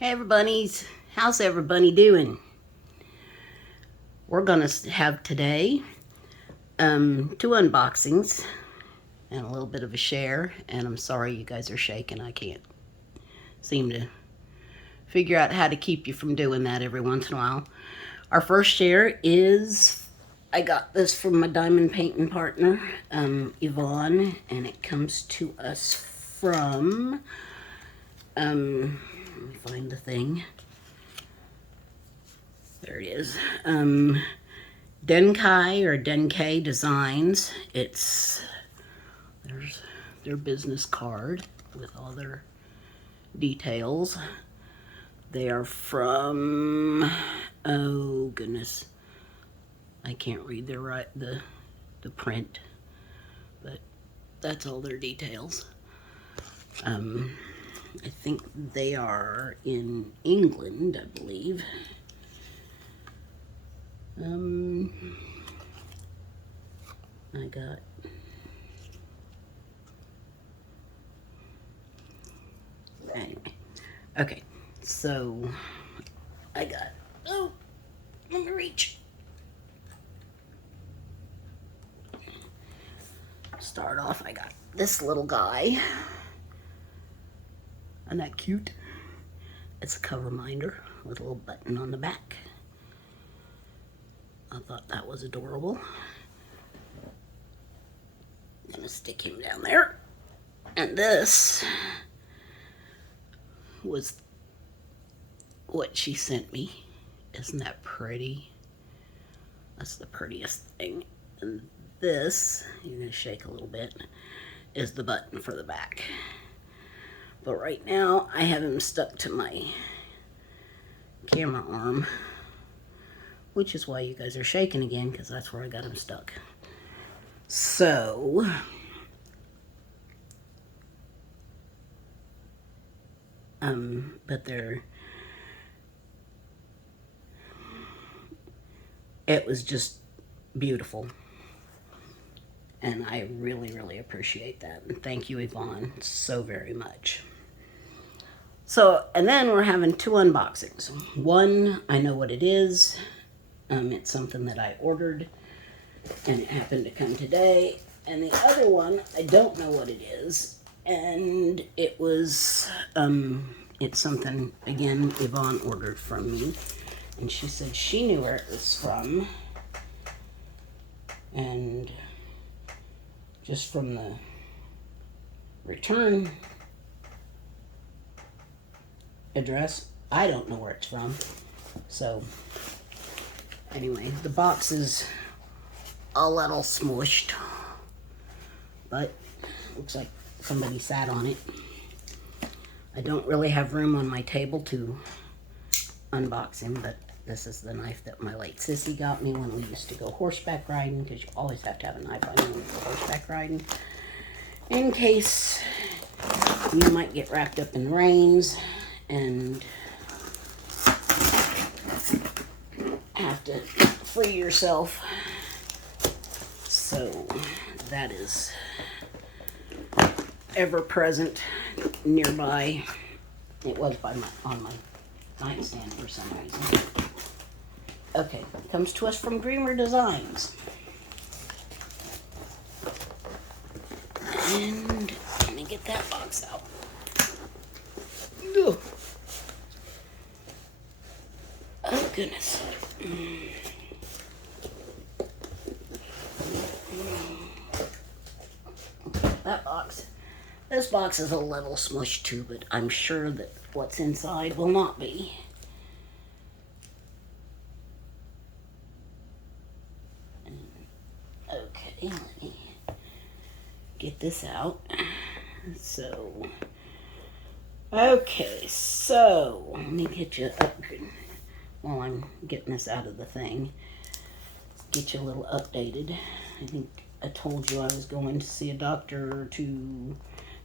Hey everybody's, how's everybody doing? We're gonna have today two unboxings and a little bit of a share, and I'm sorry you guys are shaking. I can't seem to figure out how to keep you from doing that every once in a while. Our first share is, I got this from my diamond painting partner, Yvonne, and it comes to us from, let me find the thing. There it is. Denkai or Denkei Designs. There's their business card with all their details. They are from, oh goodness, I can't read the print, but that's all their details. I think they are in England, I believe. I got anyway. Okay, so I got, oh, let me reach. Start off, I got this little guy. Isn't that cute? It's a cover minder with a little button on the back. I thought that was adorable. I'm gonna stick him down there. And this was what she sent me. Isn't that pretty? That's the prettiest thing. And this, you're gonna shake a little bit, is the button for the back. But right now I have him stuck to my camera arm, which is why you guys are shaking again, because that's where I got him stuck. So, but it was just beautiful. And I really, really appreciate that. And thank you, Yvonne, so very much. So, and then we're having two unboxings. One, I know what it is. It's something that I ordered, and it happened to come today. And the other one, I don't know what it is. And it was, it's something, again, Yvonne ordered from me. And she said she knew where it was from. And just from the return address, I don't know where it's from. So, anyway, the box is a little smushed, but looks like somebody sat on it. I don't really have room on my table to unbox him, but this is the knife that my late sissy got me when we used to go horseback riding, because you always have to have a knife on you when you go horseback riding, in case you might get wrapped up in the reins and have to free yourself. So that is ever present nearby. It was on my nightstand for some reason. Okay, comes to us from Dreamer Designs. And let me get that box out. Ugh. Oh goodness. That box. This box is a little smushed too, but I'm sure that what's inside will not be. Okay, let me get this out. So, okay, so let me get you up while I'm getting this out of the thing. Get you a little updated. I think I told you I was going to see a doctor to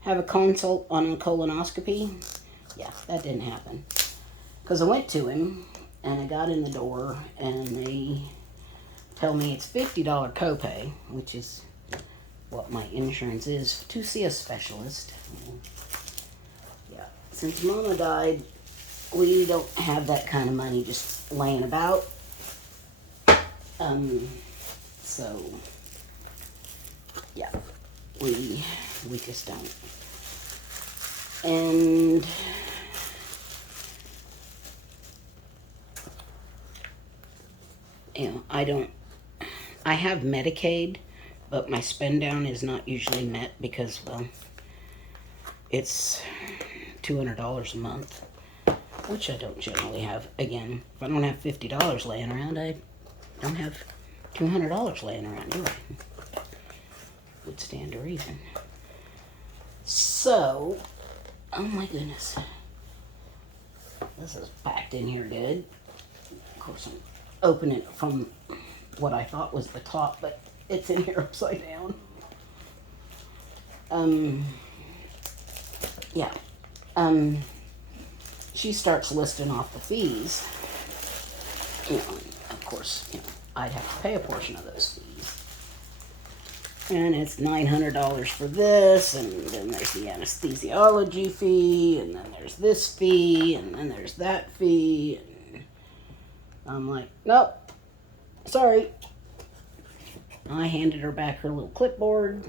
have a consult on a colonoscopy. Yeah, that didn't happen. Because I went to him and I got in the door and they tell me it's $50 copay, which is what my insurance is, to see a specialist. Yeah, since Mama died we don't have that kind of money just laying about. So yeah, we just don't. And you know, I have Medicaid, but my spend down is not usually met because, well, it's $200 a month, which I don't generally have. Again, if I don't have $50 laying around, I don't have $200 laying around, do I? Would stand to reason. So, oh my goodness. This is packed in here good. Of course, I'm opening it from what I thought was the top, but it's in here upside down. Yeah. She starts listing off the fees. You know, of course, you know, I'd have to pay a portion of those fees. And it's $900 for this, and then there's the anesthesiology fee, and then there's this fee, and then there's that fee. And I'm like, nope, sorry. I handed her back her little clipboard,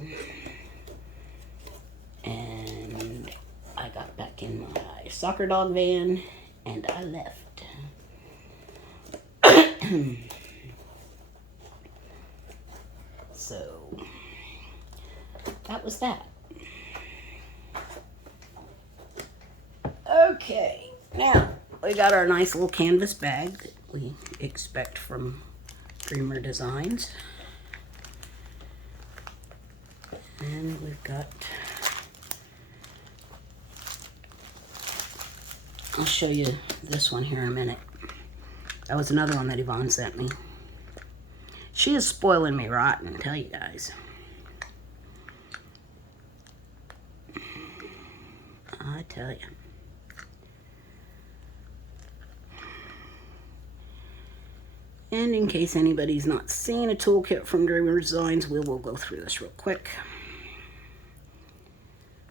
and I got back in my soccer dog van, and I left. So, that was that. Okay, now we got our nice little canvas bag that we expect from Dreamer Designs. And we've got, I'll show you this one here in a minute. That was another one that Yvonne sent me. She is spoiling me rotten, I tell you guys. I tell you. And in case anybody's not seen a toolkit from Dreamer Designs, we will go through this real quick.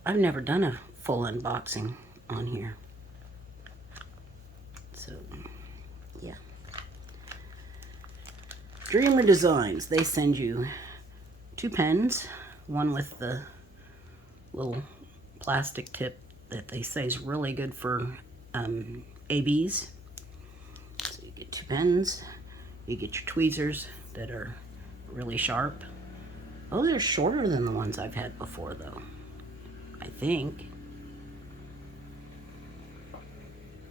I've never done a full unboxing on here. So, yeah. Dreamer Designs, they send you 2 pens, one with the little plastic tip that they say is really good for ABs. So you get 2 pens, you get your tweezers that are really sharp. Those are shorter than the ones I've had before though, I think.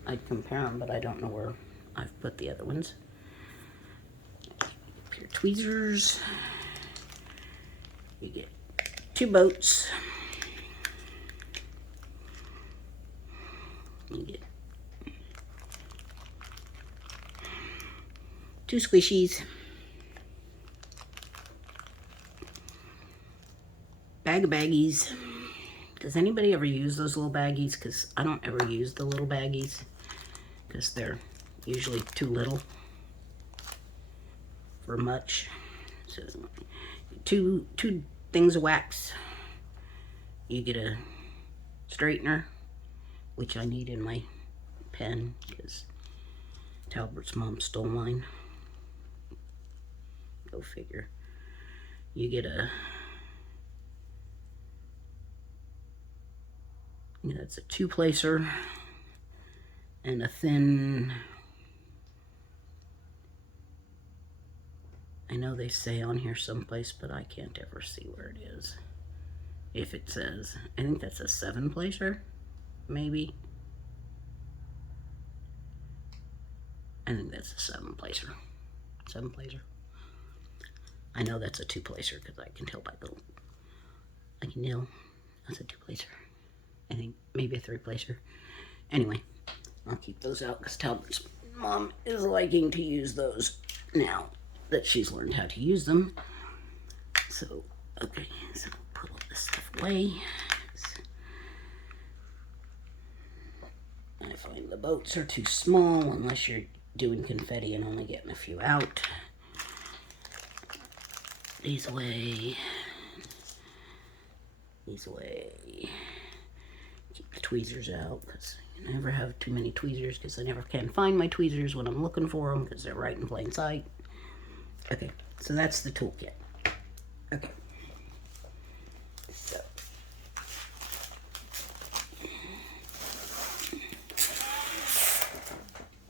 I'd compare them, but I don't know where I've put the other ones. Your tweezers. You get 2 boats. You get 2 squishies. Bag of baggies. Does anybody ever use those little baggies? Because I don't ever use the little baggies because they're usually too little for much. So, 2 things of wax. You get a straightener, which I need in my pen because Talbert's mom stole mine. Go figure. You get a, it's a 2-placer and a thin, I know they say on here someplace, but I can't ever see where it is. If it says, I think that's a 7-placer, maybe. I think that's a 7-placer. 7-placer. I know that's a 2-placer because I can tell by the, I can tell that's a 2-placer. I think maybe a 3-placer. Anyway, I'll keep those out because Talbert's mom is liking to use those now that she's learned how to use them. So, okay, so put all this stuff away. I find the boats are too small unless you're doing confetti and only getting a few out. These away. These away. Keep the tweezers out because you never have too many tweezers because I never can find my tweezers when I'm looking for them because they're right in plain sight. Okay, so that's the toolkit. Okay. So.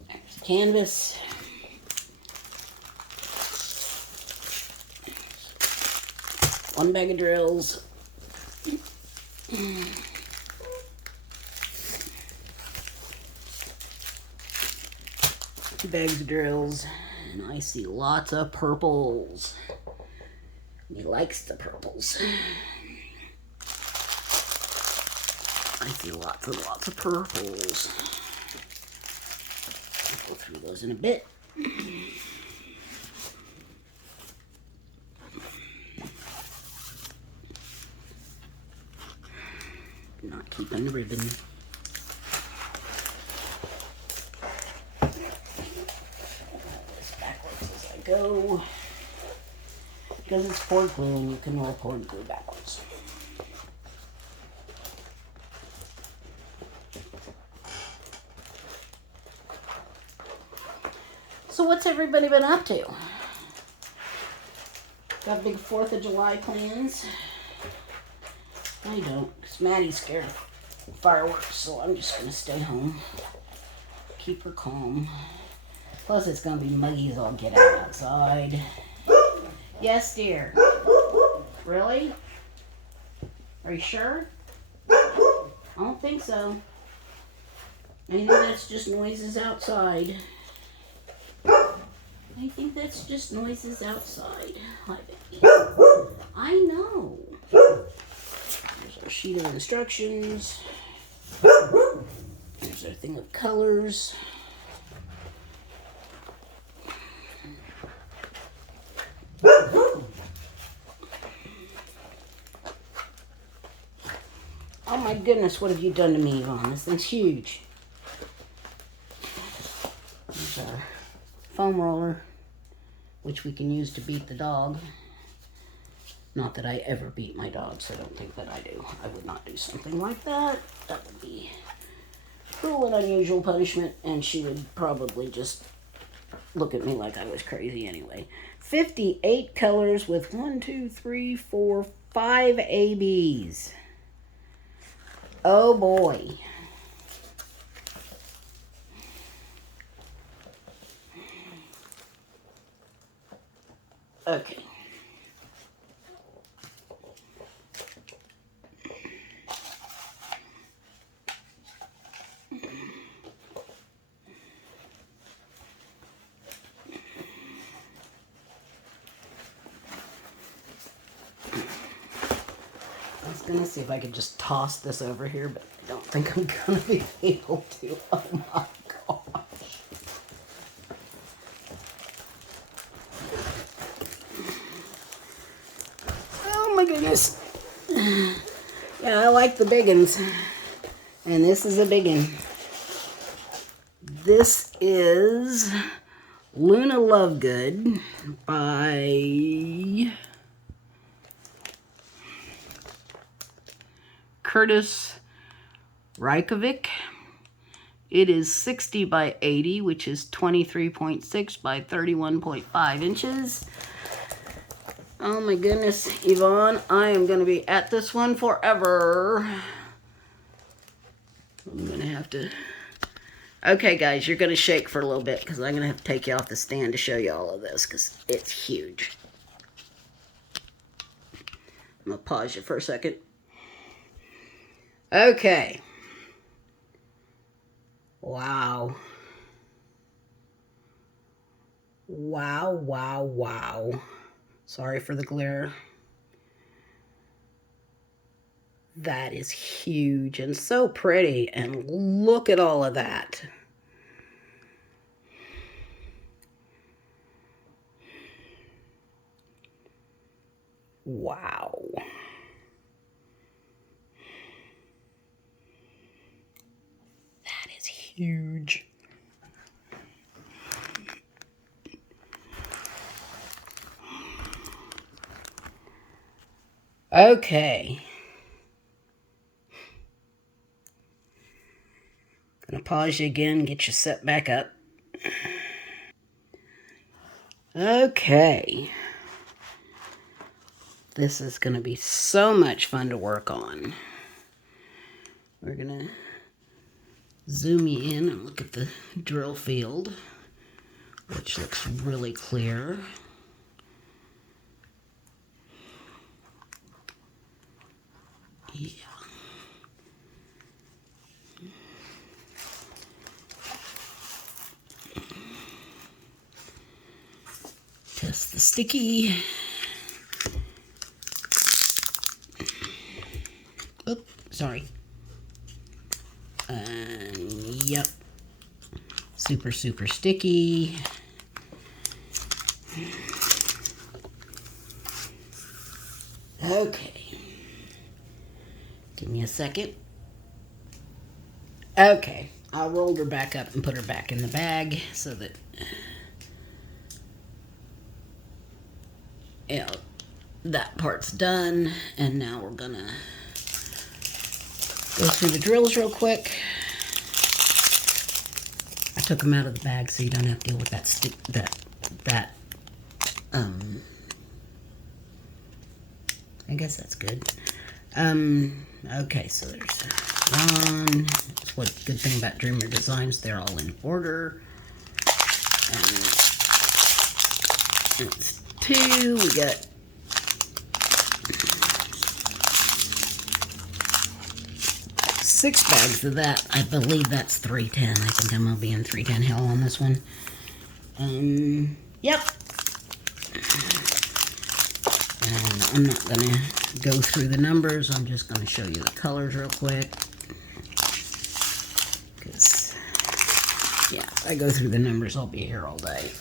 There's the canvas. One bag of drills. 2 bags of drills. And I see lots of purples. He likes the purples. I see lots and lots of purples. I'll go through those in a bit. Not keeping the ribbon. This backwards as I go. Because it's poured glue and you can roll poured glue backwards. So what's everybody been up to? Got big 4th of July plans? I don't, because Maddie's scared of fireworks, so I'm just going to stay home. Keep her calm. Plus it's going to be muggy as all get out outside. Yes, dear. Really? Are you sure? I don't think so. I think that's just noises outside. I think that's just noises outside. Hi, Becky. I know. There's our sheet of instructions. There's our thing of colors. Oh my goodness, what have you done to me, Yvonne? This thing's huge. There's our foam roller, which we can use to beat the dog. Not that I ever beat my dog, so I don't think that I do. I would not do something like that. That would be cruel and unusual punishment, and she would probably just look at me like I was crazy anyway. 58 colors with 1, 2, 3, 4, 5 ABs. Oh boy. Okay. I was gonna see if I could just toss this over here, but I don't think I'm gonna be able to. Oh my gosh. Oh my goodness. Yeah, I like the big ones. And this is a big one. This is Luna Lovegood by Curtis Reykjavik. It is 60 by 80, which is 23.6 by 31.5 inches. Oh my goodness, Yvonne, I am going to be at this one forever. I'm going to have to... Okay, guys, you're going to shake for a little bit because I'm going to have to take you off the stand to show you all of this because it's huge. I'm going to pause you for a second. Okay. Wow. Wow, wow, wow. Sorry for the glare. That is huge and so pretty. And look at all of that. Wow. That is huge. Okay. Gonna pause you again, get you set back up. Okay. This is gonna be so much fun to work on. We're gonna zoom you in and look at the drill field, which looks really clear. Yeah. Test the sticky. Oops, sorry. Yep. Super, super sticky. Okay. Give me a second. Okay. I rolled her back up and put her back in the bag so that, yeah, that part's done. And now we're gonna go through the drills real quick. I took them out of the bag so you don't have to deal with that I guess that's good. Okay, so there's one. That's what good thing about Dreamer Designs, they're all in order. And it's two. We got six bags of that. I believe that's 310. I think I'm gonna be in 310 hell on this one. Yep. And I'm not gonna go through the numbers. I'm just gonna show you the colors real quick. Because, yeah, if I go through the numbers, I'll be here all day.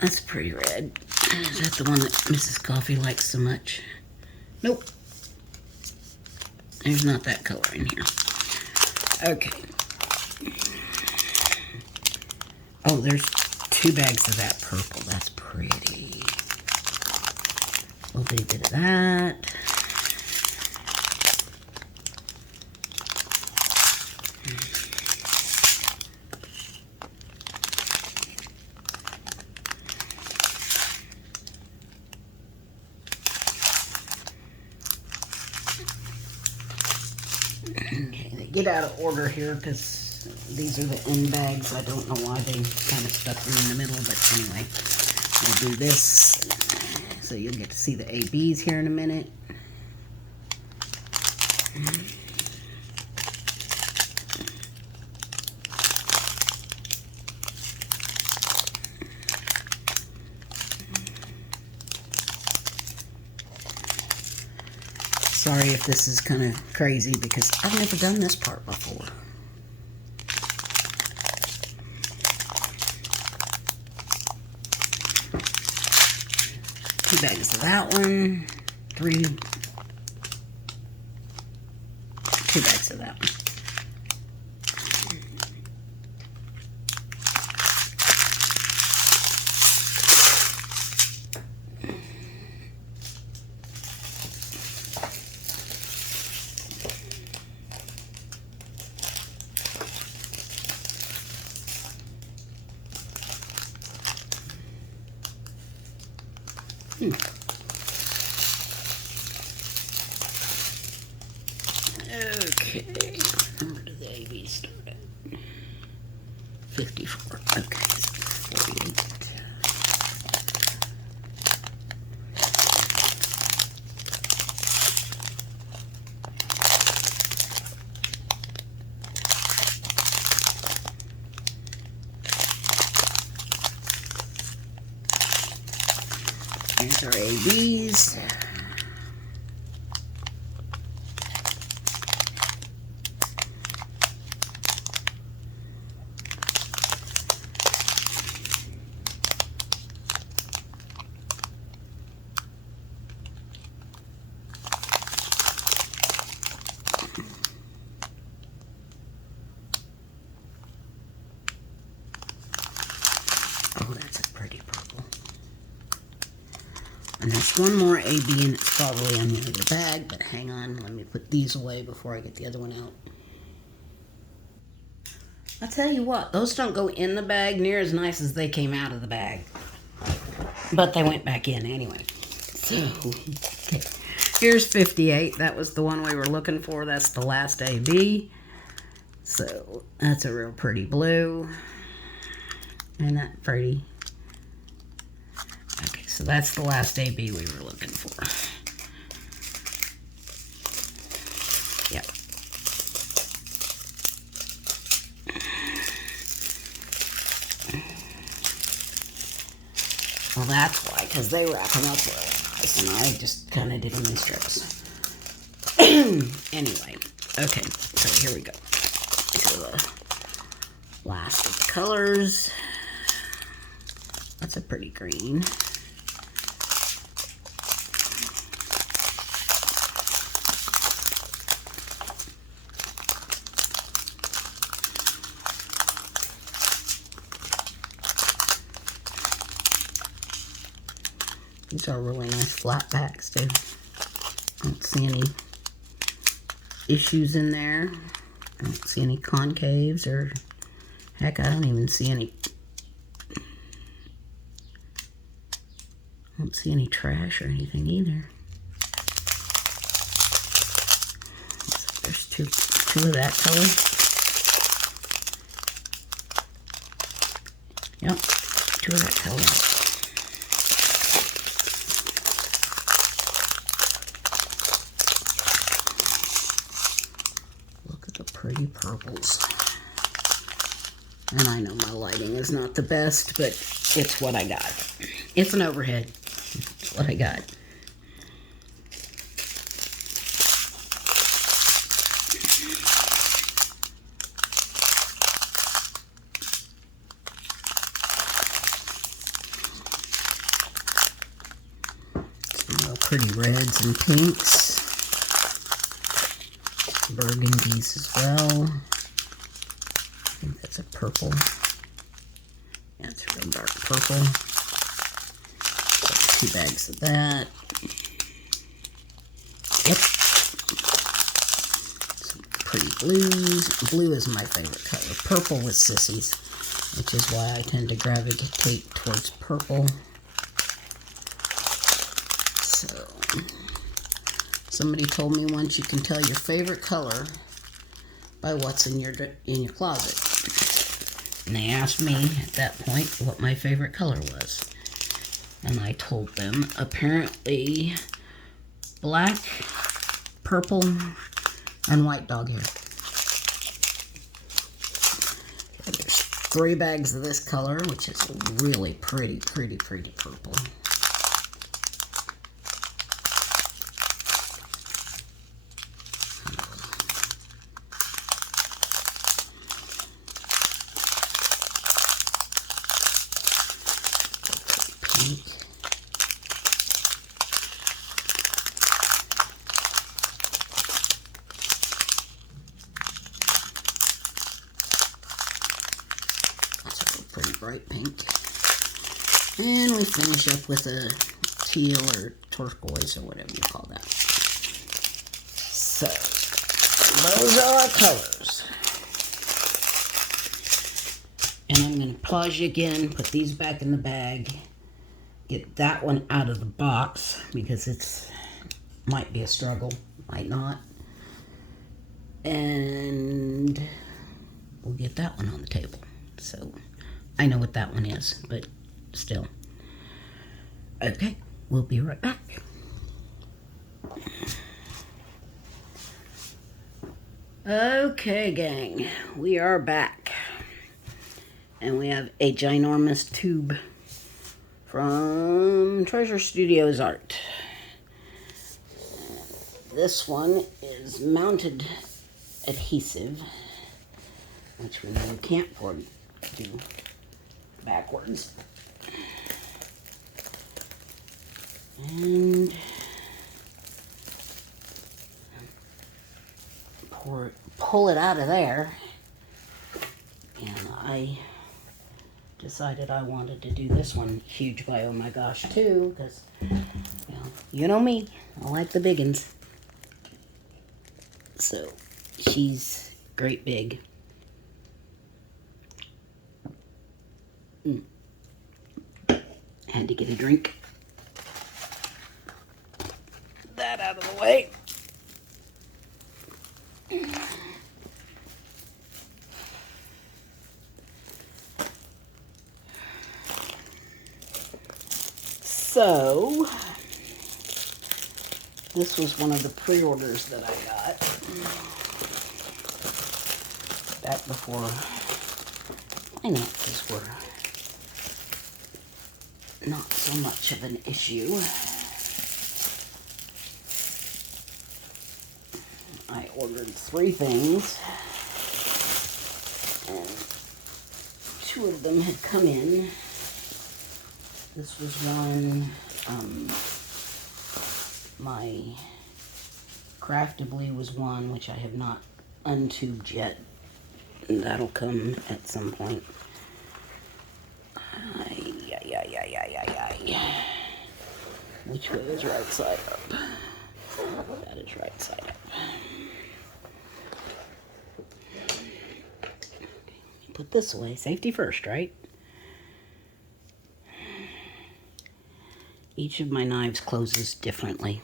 That's pretty red. Is that the one that Mrs. Coffee likes so much? Nope. There's not that color in here. Okay. Oh, there's 2 bags of that purple. That's pretty. A little bit of that. Okay, they get out of order here because these are the end bags. I don't know why they kind of stuck them in the middle, but anyway, we'll do this. So you'll get to see the ABs here in a minute. Sorry if this is kind of crazy because I've never done this part before. Two bags of that one. 2 bags of that one. Okay, where do the ABs start at? 54. Okay, so 48. Here's our ABs. Oh, that's a pretty purple. And there's one more AB and it's probably in the other bag, but hang on, let me put these away before I get the other one out. I tell you what, those don't go in the bag near as nice as they came out of the bag. But they went back in anyway. So, okay. Here's 58. That was the one we were looking for. That's the last AB. So, that's a real pretty blue. Isn't that pretty? Okay, so that's the last AB we were looking for. Yep. Well, that's why, because they wrap them up really nice, and I just kind of did them in strips. Anyway, okay, so here we go. To the last of the colors. That's a pretty green. These are really nice flat backs too. I don't see any issues in there. I don't see any concaves or, heck, I don't even see any, I don't see any trash or anything either. There's two of that color. Yep, two of that color. Pretty purples. And I know my lighting is not the best, but it's what I got. It's an overhead. It's what I got. Some real pretty reds and pinks. Burgundies as well. I think that's a purple. Yeah, it's a real dark purple. So 2 bags of that. Yep. Some pretty blues. Blue is my favorite color. Purple with sissies, which is why I tend to gravitate towards purple. So, somebody told me once you can tell your favorite color by what's in your closet. And they asked me at that point what my favorite color was. And I told them apparently black, purple, and white dog hair. There's 3 bags of this color, which is a really pretty purple. Pretty bright pink. And we finish up with a teal or turquoise or whatever you call that. So, those are our colors. And I'm going to pause you again, put these back in the bag, get that one out of the box because it's might be a struggle, might not. And we'll get that one on the table. So, I know what that one is, but still. Okay, we'll be right back. Okay, gang, we are back. And we have a ginormous tube from Treasure Studios Art. This one is mounted adhesive, which we know you can't do backwards. And pull it out of there. And I decided I wanted to do this one huge by oh my gosh too, because, you know, You know me, I like the big ones. So, she's great big. Had to get a drink. That out of the way. So, this was one of the pre-orders that I got back before finances were not so much of an issue. I ordered 3 things, and 2 of them had come in. This was one, my Craftably was one, which I have not untubed yet. That'll come at some point. Which way is right side up? That is right side up. Put this away. Safety first, right? Each of my knives closes differently.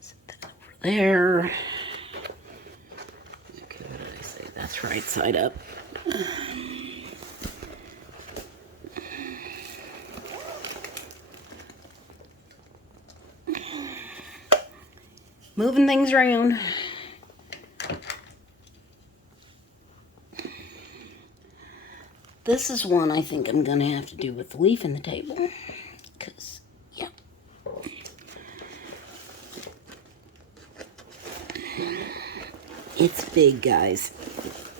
Set that over there. Okay, what did I say? That's right side up. Moving things around. This is one I think I'm going to have to do with the leaf in the table. Because, yeah. It's big, guys.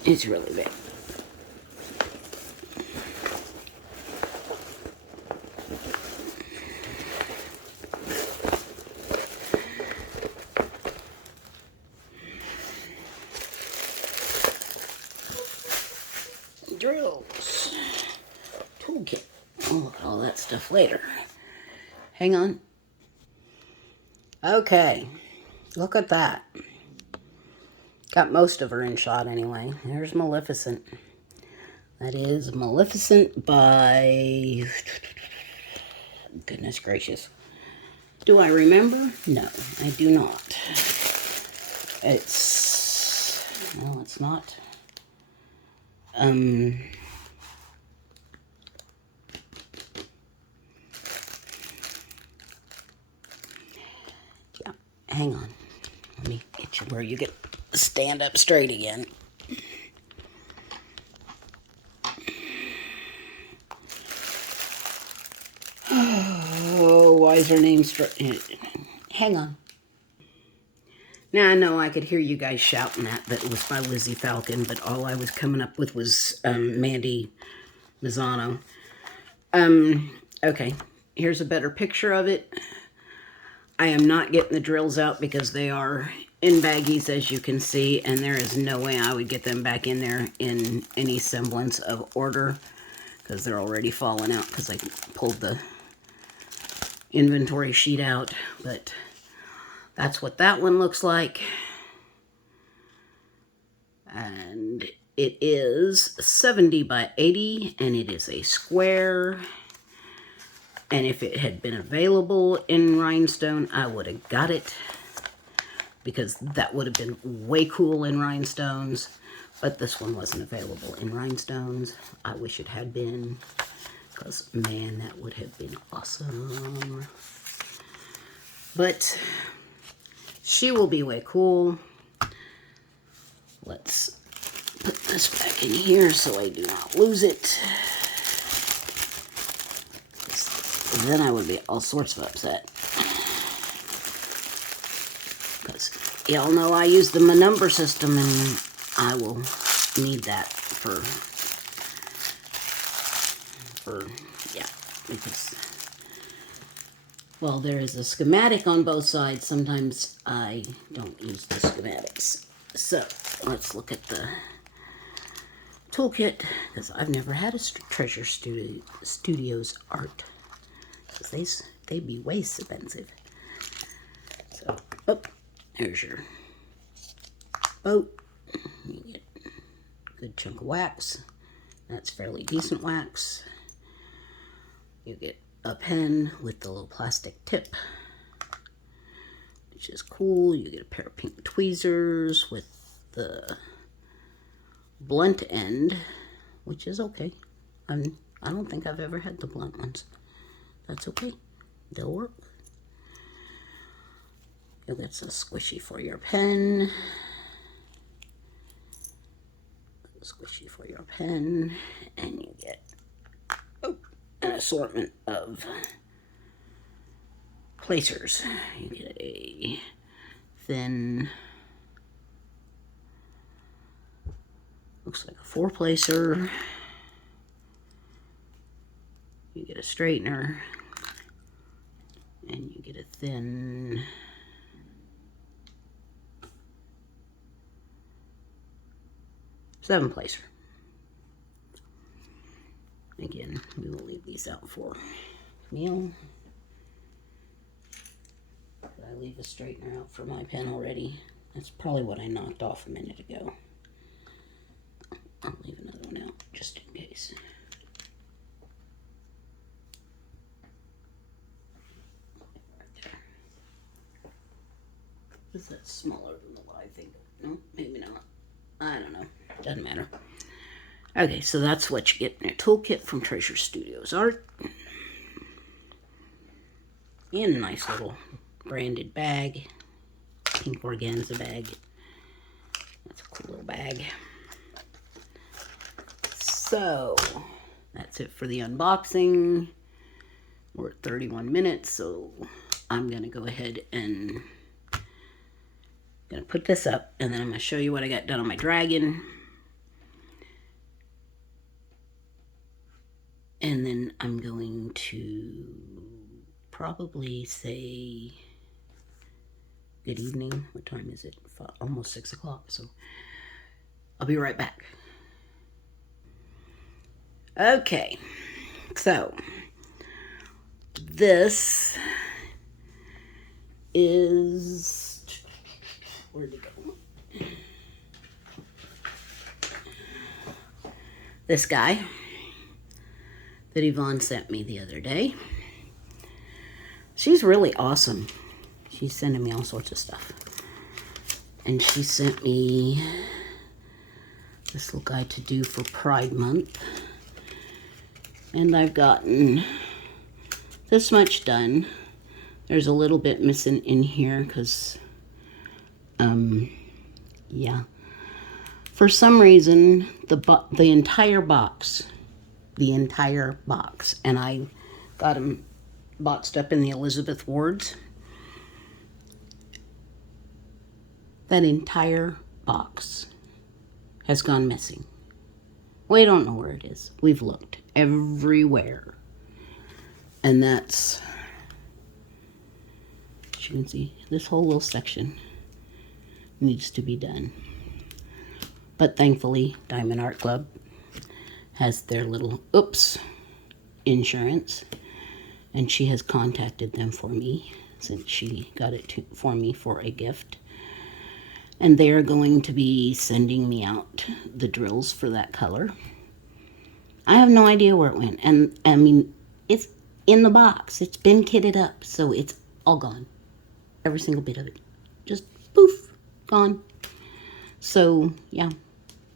It's really big. Drills. Toolkit. I'll look at all that stuff later. Hang on. Okay. Look at that. Got most of her in shot anyway. There's Maleficent. That is Maleficent by... Goodness gracious. Do I remember? No, I do not. It's... No, it's not. Yeah, hang on. Let me get you where you get stand up straight again. Oh, why is her name straight? Hang on. Now, I know I could hear you guys shouting that it was by Lizzie Falcon, but all I was coming up with was Mandy Mazzano. Okay, here's a better picture of it. I am not getting the drills out because they are in baggies, as you can see, and there is no way I would get them back in there in any semblance of order because they're already falling out because I pulled the inventory sheet out, but... That's what that one looks like. And it is 70 by 80, and it is a square. And if it had been available in rhinestone, I would have got it, because that would have been way cool in rhinestones. But this one wasn't available in rhinestones. I wish it had been, because man, that would have been awesome. But... she will be way cool. Let's put this back in here so I do not lose it. Then I would be all sorts of upset. Because y'all know I use the number system, and I will need that for yeah, because... well, there is a schematic on both sides. Sometimes I don't use the schematics. So, let's look at the toolkit, because I've never had a Treasure Studios art because they be way expensive. So, oh, there's your boat. You get a good chunk of wax. That's fairly decent wax. You get a pen with the little plastic tip, which is cool. You get a pair of pink tweezers with the blunt end, which is okay. I don't think I've ever had the blunt ones. That's okay. They'll work. You'll get some squishy for your pen. Squishy for your pen. And you get an assortment of placers. You get a thin, looks like a 4-placer. You get a straightener, and you get a thin seven-placer. Again, we will leave these out for meal. Did I leave a straightener out for my pen already? That's probably what I knocked off a minute ago. I'll leave another one out just in case. Is that smaller than what I think? No, maybe not. I don't know. Doesn't matter. Okay, so that's what you get in a toolkit from Treasure Studios Art. In a nice little branded bag. Pink organza bag. That's a cool little bag. So, that's it for the unboxing. We're at 31 minutes, so I'm going to go ahead and gonna put this up, and then I'm gonna show you what I got done on my dragon. And then I'm going to probably say good evening. What time is it? Almost 6 o'clock, so I'll be right back. Okay, so this is, where'd it go? This guy that Yvonne sent me the other day. She's really awesome. She's sending me all sorts of stuff. And she sent me this little guide to do for Pride Month. And I've gotten this much done. There's a little bit missing in here because yeah. For some reason, the entire box, and I got them boxed up in the Elizabeth wards. That entire box has gone missing. We don't know where it is. We've looked everywhere. And that's, as you can see, this whole little section needs to be done. But thankfully, Diamond Art Club has their little insurance, and she has contacted them for me since she got it for me for a gift. And they're going to be sending me out the drills for that color. I have no idea where it went. And I mean, it's in the box. It's been kitted up, so it's all gone. Every single bit of it. Just poof, gone. So, yeah,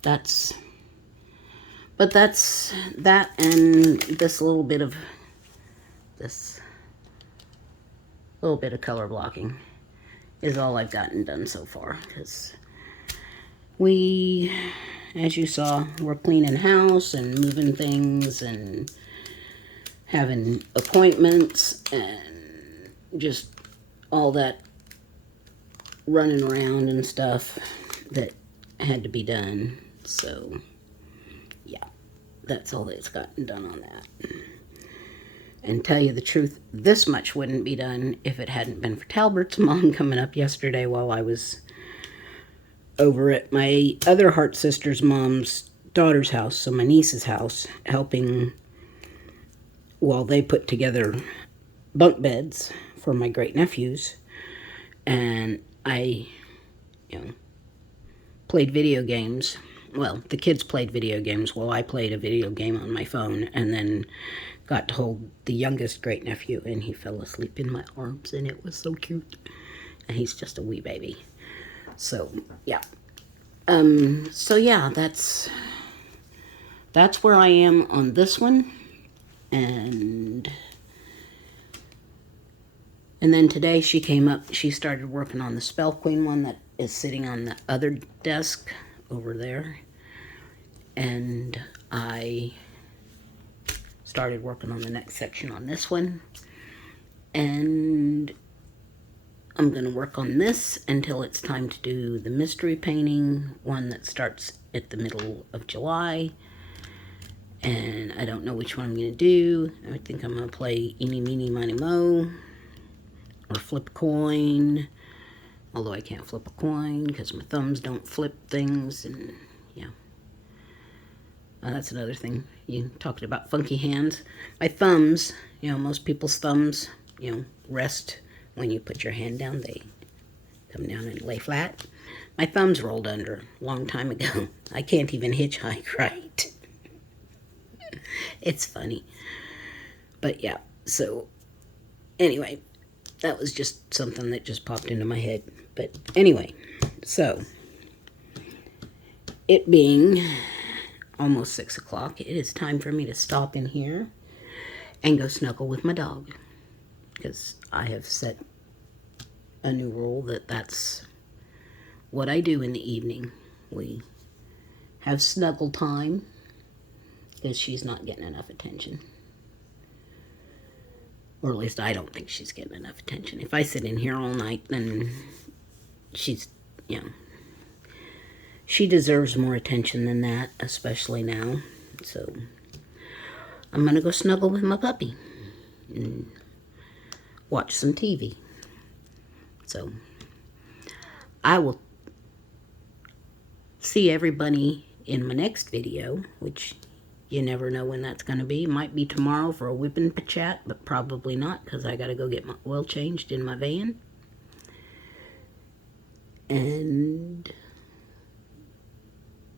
that's that, and this little bit of color blocking is all I've gotten done so far, because we, as you saw, we're cleaning house and moving things and having appointments and just all that running around and stuff that had to be done. So yeah, that's all that's gotten done on that. And tell you the truth, this much wouldn't be done if it hadn't been for Talbert's mom coming up yesterday while I was over at my other Heart Sister's mom's daughter's house, so my niece's house, helping while they put together bunk beds for my great nephews, and I, played video games. Well, the kids played video games while I played a video game on my phone, and then got to hold the youngest great nephew, and he fell asleep in my arms, and it was so cute. And he's just a wee baby. So yeah. So yeah, that's where I am on this one. And then today she came up, she started working on the Spell Queen one that is sitting on the other desk over there. And I started working on the next section on this one. And I'm going to work on this until it's time to do the mystery painting one that starts at the middle of July. And I don't know which one I'm going to do. I think I'm going to play Eeny, Meeny, Miny, Mo. Or flip a coin. Although I can't flip a coin because my thumbs don't flip things. And yeah. That's another thing. You talked about funky hands. My thumbs, most people's thumbs, rest when you put your hand down. They come down and lay flat. My thumbs rolled under a long time ago. I can't even hitchhike right. It's funny. But yeah, so anyway, that was just something that just popped into my head. But anyway, so it being almost 6 o'clock, it is time for me to stop in here and go snuggle with my dog. Because I have set a new rule that that's what I do in the evening. We have snuggle time because she's not getting enough attention. Or at least I don't think she's getting enough attention. If I sit in here all night, then she's, she deserves more attention than that, especially now. So I'm going to go snuggle with my puppy and watch some TV. So I will see everybody in my next video, which you never know when that's going to be. Might be tomorrow for a whipping chat, but probably not because I got to go get my oil changed in my van. And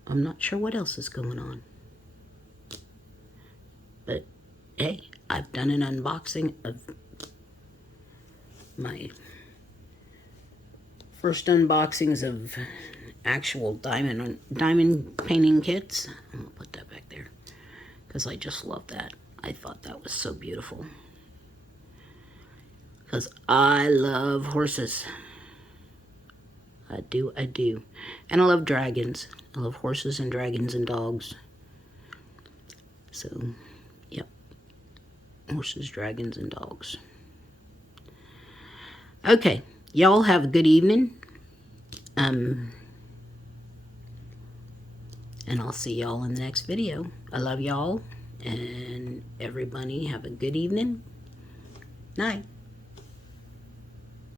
I'm not sure what else is going on. But hey, I've done an unboxing of my first unboxings of actual diamond painting kits. I'm going to put that back there because I just love that. I thought that was so beautiful. Because I love horses. I do. And I love dragons. I love horses and dragons and dogs. So, yep. Horses, dragons, and dogs. Okay. Y'all have a good evening. And I'll see y'all in the next video. I love y'all. And everybody have a good evening. Night.